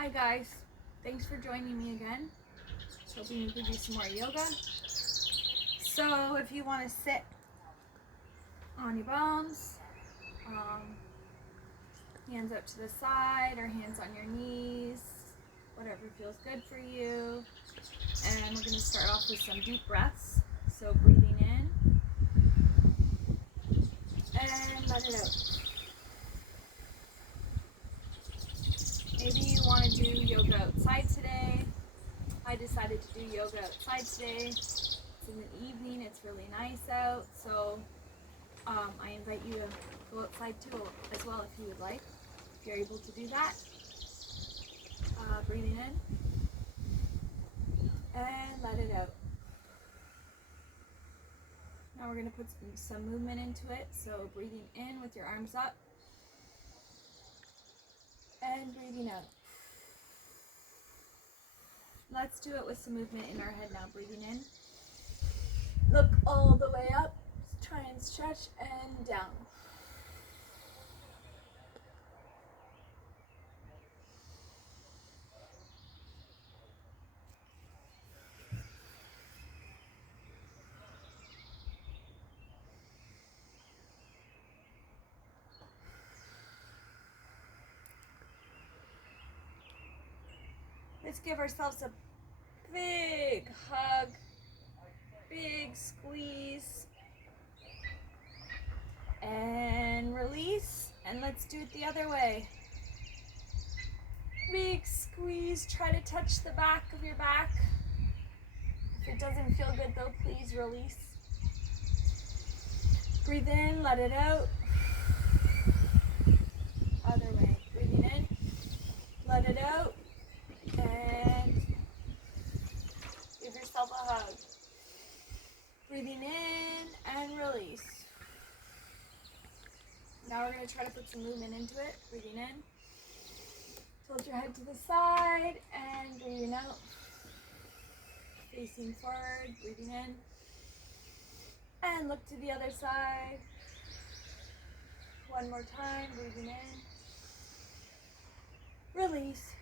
Hi guys, thanks for joining me again. Hoping you could do some more yoga. So if you want to sit on your bones, hands up to the side or hands on your knees, whatever feels good for you. And we're going to start off with some deep breaths. So breathing in and let it out. Maybe you want to do yoga outside today. I decided to do yoga outside today. It's in the evening, it's really nice out, so I invite you to go outside too as well if you would like, if you're able to do that. Breathing in and let it out. Now we're going to put some movement into it, so breathing in with your arms up and breathing out. Let's do it with some movement in our head now. Breathing in, look all the way up, try and stretch, and down. Let's give ourselves a big hug, big squeeze, and release. And let's do it the other way. Big squeeze, try to touch the back of your back. If it doesn't feel good though, please release. Breathe in, let it out. Other way, breathing in, let it out, and give yourself a hug. Breathing in and release. Now we're going to try to put some movement into it. Breathing in, tilt your head to the side, and breathing out. Facing forward, breathing in, and look to the other side. One more time, breathing in, release.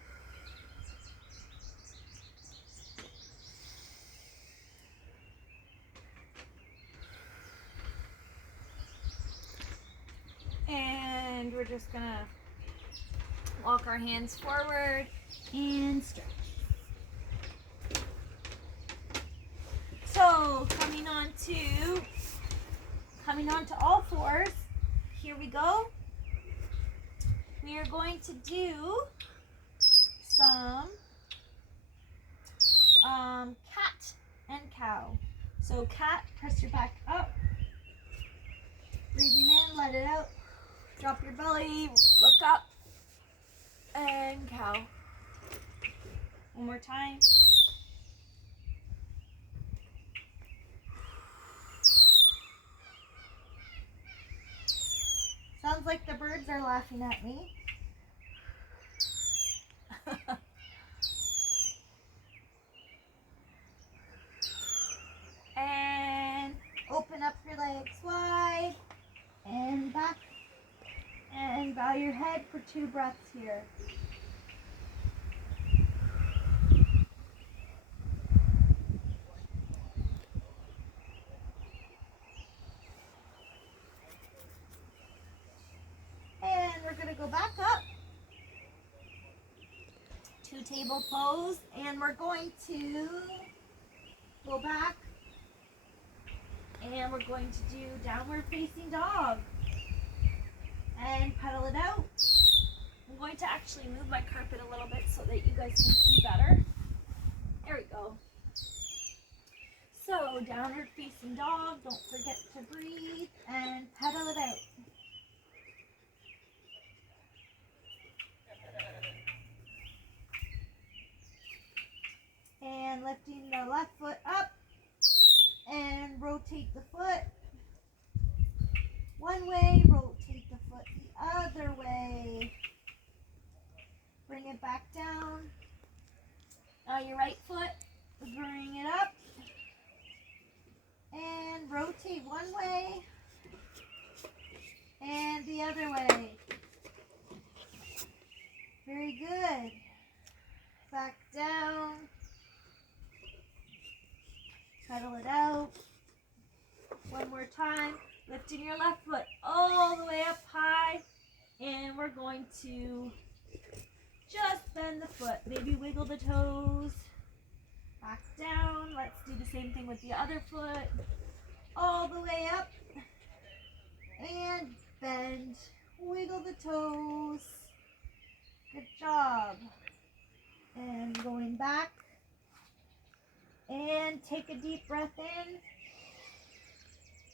And we're just gonna walk our hands forward and stretch. So coming on to all fours. Here we go. We are going to do some cat and cow. So cat, press your back up. Breathing in, let it out. Drop your belly, look up. And cow. One more time. Sounds like the birds are laughing at me. And open up your legs wide and back. And bow your head for 2 breaths here. And we're going to go back up. 2 table pose. And we're going to go back. And we're going to do downward facing dog. And pedal it out. I'm going to actually move my carpet a little bit so that you guys can see better. There we go. So downward facing dog, don't forget to breathe and pedal it out. And lifting the left foot up and rotate the foot one way, rotate the foot the other way. Bring it back down. Now your right foot, bring it up and rotate one way and the other way. Very good. your left foot all the way up high. And we're going to just bend the foot. Maybe wiggle the toes. Back down. Let's do the same thing with the other foot. All the way up. And bend. Wiggle the toes. Good job. And going back. And take a deep breath in.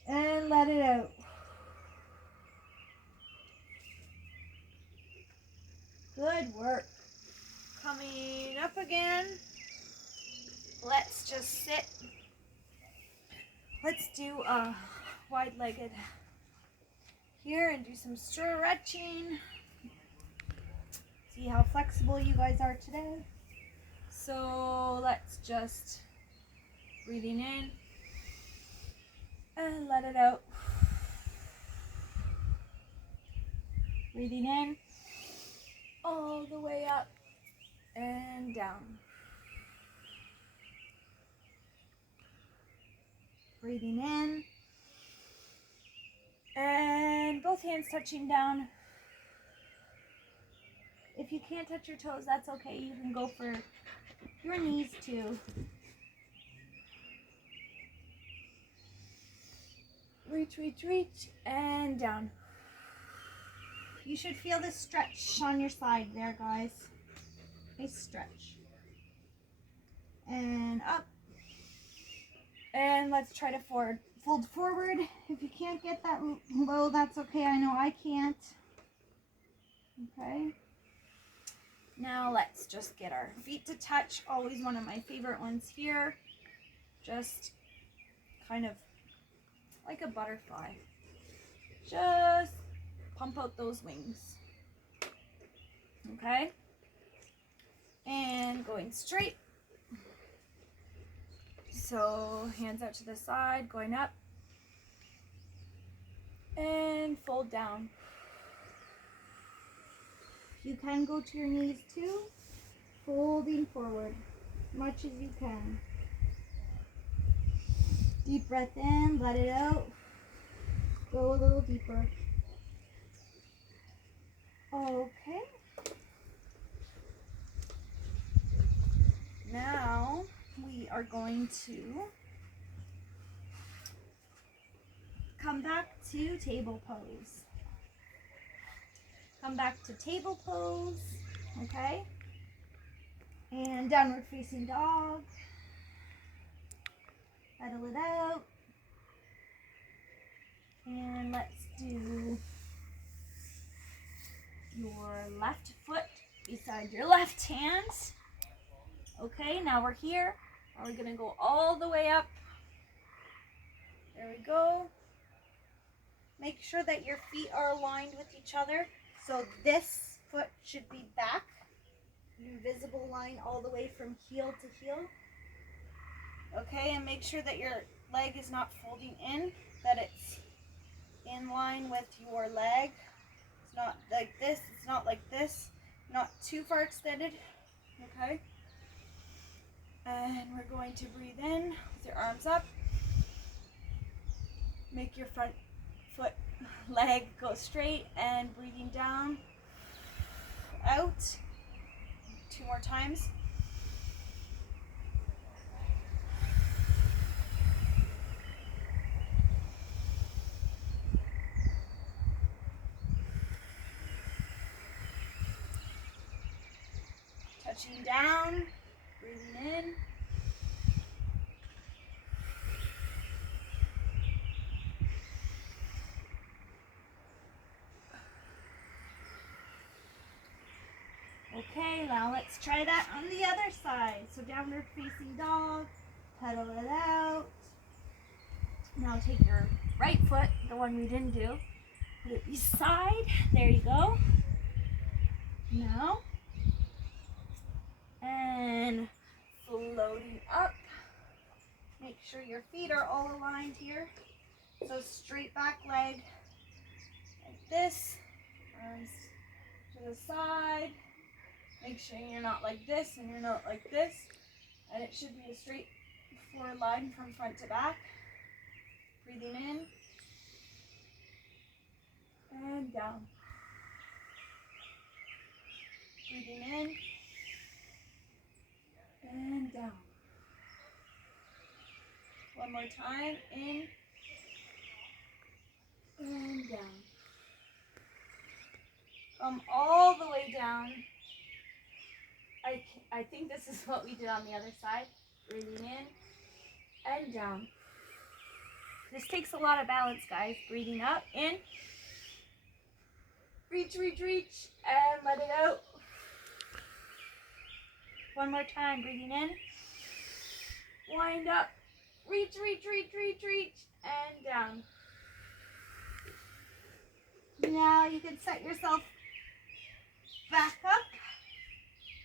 And let it out. Good work. Coming up again. Let's just sit. Let's do a wide-legged here and do some stretching. See how flexible you guys are today. So let's just breathing in and let it out. Breathing in all the way up and down. Breathing in and both hands touching down. If you can't touch your toes, that's okay. You can go for your knees too. Reach, reach, reach, and down. You should feel this stretch on your side there, guys. Nice stretch. And up. And let's try to fold forward. If you can't get that low, that's okay. I know I can't. Okay. Now let's just get our feet to touch. Always one of my favorite ones here. Just kind of like a butterfly. Just pump out those wings. Okay? And going straight. So hands out to the side, going up. And fold down. You can go to your knees too. Folding forward as much as you can. Deep breath in, let it out. Go a little deeper. Okay. Now we are going to come back to table pose. Come back to table pose, okay? And downward facing dog. Pedal it out. And let's do your left foot beside your left hand. Okay, now we're here. Now we're gonna go all the way up. There we go. Make sure that your feet are aligned with each other. So this foot should be back. Invisible line all the way from heel to heel. Okay, and make sure that your leg is not folding in, that it's in line with your leg. It's not like this, it's not like this, not too far extended. Okay. And we're going to breathe in with your arms up. Make your front foot, leg go straight, and breathing down, out. 2 more times. Touching down, breathing in. Okay, now let's try that on the other side. So downward facing dog, pedal it out. Now take your right foot, the one we didn't do, put it beside. There you go. Now, and floating up. Make sure your feet are all aligned here. So straight back leg, like this, arms to the side. Make sure you're not like this and you're not like this. And it should be a straight forward line from front to back. Breathing in. and down. Breathing in and down. One more time, in and down. Come all the way down. I think this is what we did on the other side. Breathing in and down. This takes a lot of balance, guys. Breathing up, in. Reach, reach, reach, and let it out. One more time, breathing in. Wind up. Reach, reach, reach, reach, reach, and down. Now you can set yourself back up.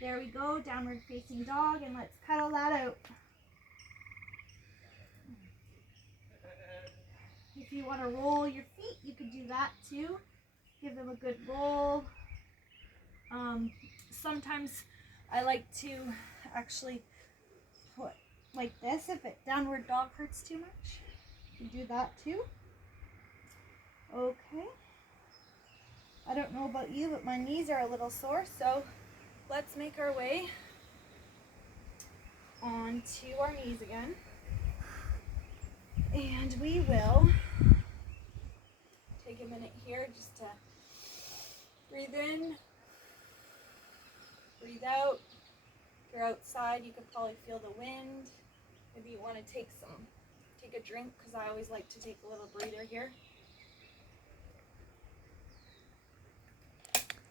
There we go, downward facing dog, and let's cuddle that out. If you want to roll your feet, you could do that too. Give them a good roll. Sometimes I like to actually put like this if downward dog hurts too much. You can do that too. Okay. I don't know about you, but my knees are a little sore, so let's make our way onto our knees again. And we will take a minute here just to breathe in, breathe out. If you're outside, you can probably feel the wind. Maybe you want to take a drink, because I always like to take a little breather here.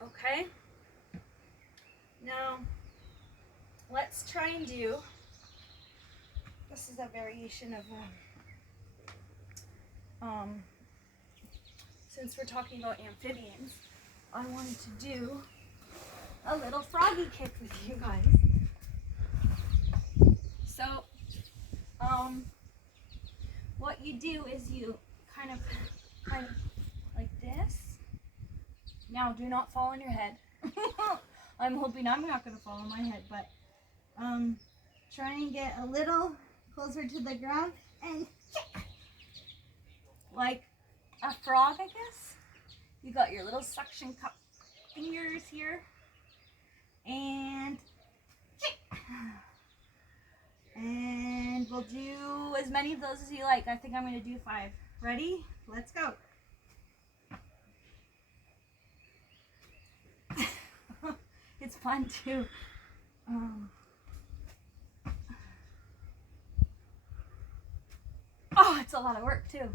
Okay. Now, let's try and do, this is a variation of, since we're talking about amphibians, I wanted to do a little froggy kick with you guys. So, what you do is you kind of like this. Now, do not fall on your head. I'm hoping I'm not going to fall on my head, but try and get a little closer to the ground and kick. Like a frog, I guess. You got your little suction cup fingers here. And kick. And we'll do as many of those as you like. I think I'm going to do 5. Ready? Let's go. It's fun too. Oh, it's a lot of work too.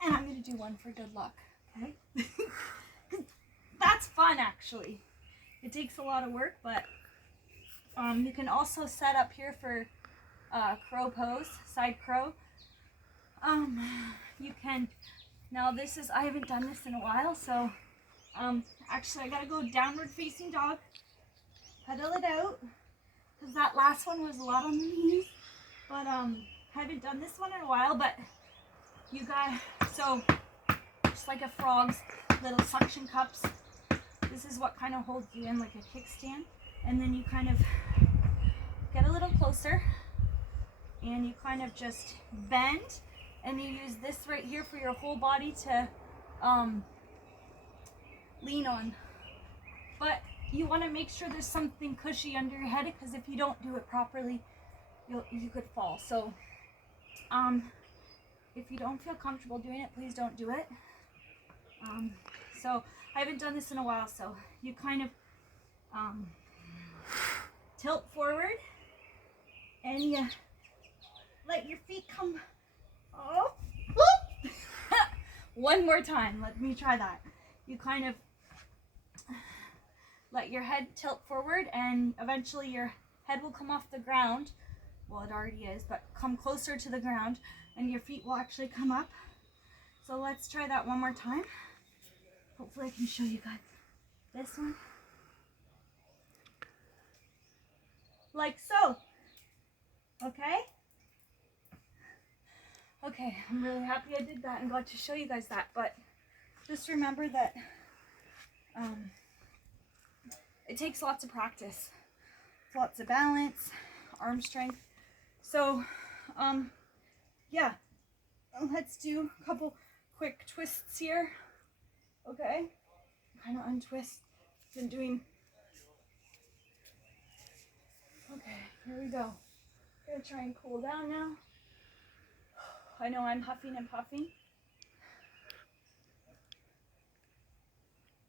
And I'm going to do one for good luck, okay? That's fun, actually. It takes a lot of work, but you can also set up here for crow pose, side crow. You can, now this is, I haven't done this in a while, so actually I gotta go downward facing dog, pedal it out, because that last one was a lot on the knees, but I haven't done this one in a while, but you guys, so just like a frog's little suction cups, this is what kind of holds you in like a kickstand, and then you kind of get a little closer, and you kind of just bend, and you use this right here for your whole body to lean on. But you want to make sure there's something cushy under your head, because if you don't do it properly, you could fall. So if you don't feel comfortable doing it, please don't do it. So I haven't done this in a while, so you kind of tilt forward, and you let your feet come up. One more time, let me try that. You kind of let your head tilt forward, and eventually your head will come off the ground. Well, it already is, but come closer to the ground, and your feet will actually come up. So let's try that one more time. Hopefully I can show you guys this one. Like so. Okay? Okay, I'm really happy I did that and got to show you guys that, but just remember that it takes lots of practice, lots of balance, arm strength. So, yeah, let's do a couple quick twists here. Okay, kind of untwist. Been doing. Okay, here we go. Gonna try and cool down now. I know I'm huffing and puffing.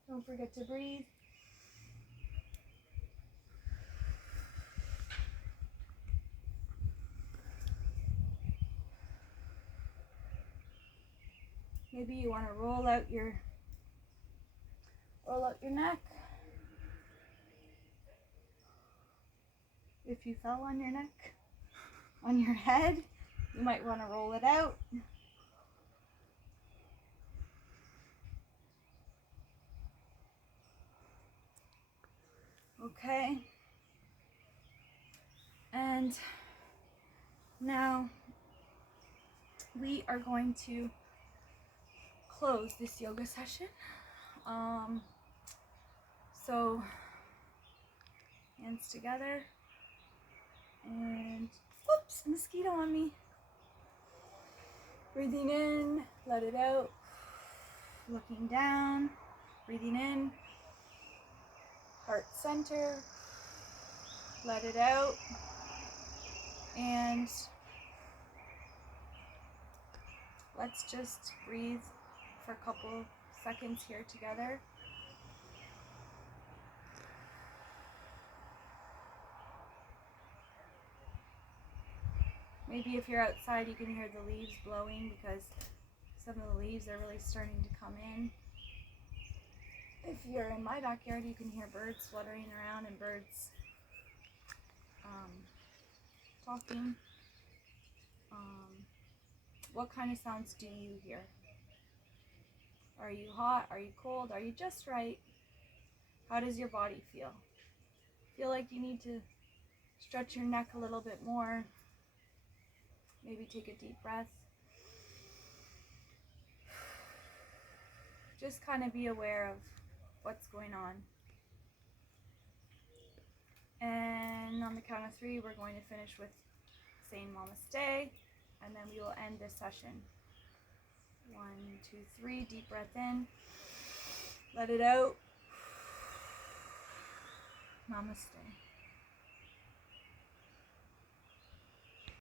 Don't forget to breathe. Maybe you want to roll out your neck. If you fell on your neck, on your head, you might want to roll it out. Okay. And now we are going to close this yoga session. So hands together, and whoops, mosquito on me. Breathing in, let it out. Looking down, breathing in, heart center, let it out. And let's just breathe for a couple seconds here together. Maybe if you're outside, you can hear the leaves blowing because some of the leaves are really starting to come in. If you're in my backyard, you can hear birds fluttering around and birds talking. What kind of sounds do you hear? Are you hot? Are you cold? Are you just right? How does your body feel? Feel like you need to stretch your neck a little bit more? Maybe take a deep breath. Just kind of be aware of what's going on. And on the count of 3, we're going to finish with saying Namaste, and then we will end this session. 1, 2, 3, deep breath in. Let it out. Namaste.